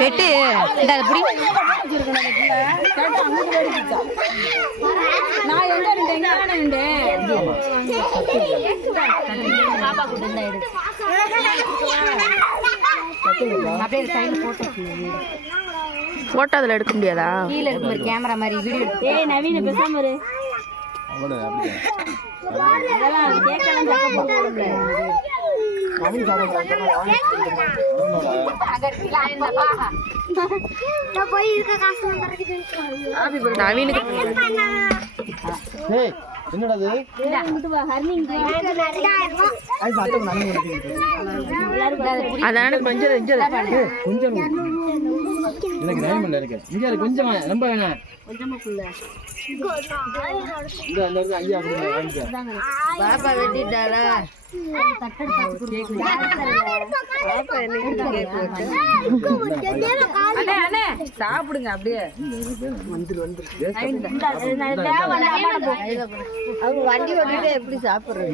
Bed நான் எங்க photo அதுல எடுக்க முடியாதா? கீழ இருக்கு ஒரு கேமரா மாதிரி வீடியோ எடுத்து. ஏய் நவீன பேசாம இரு. அதெல்லாம் கேக்கலாம் தக்க போடுறோம்ல. நவீன நான் போய் இருக்க காசு தரக்குது. நவீனுக்கு ஏய் என்னடா இது? இங்க வா ஹர்னிங் 2000 ஐ சாட்டோ நானே அதான கொஞ்சம் கொஞ்சம் எனக்கு டைம் இருக்கு. இங்க கொஞ்சம் ரொம்ப வேணாம். கொஞ்சமா குள்ள. இந்த அந்த ஐயா அப்படியே வாங்கிக்க. பாப்பா வெட்டிட்டாளா? அண்ணே சாப்பிடுங்க அப்படியே. அவங்க வண்டி ஓட்டிட்டு எப்படி சாப்பிடுறது?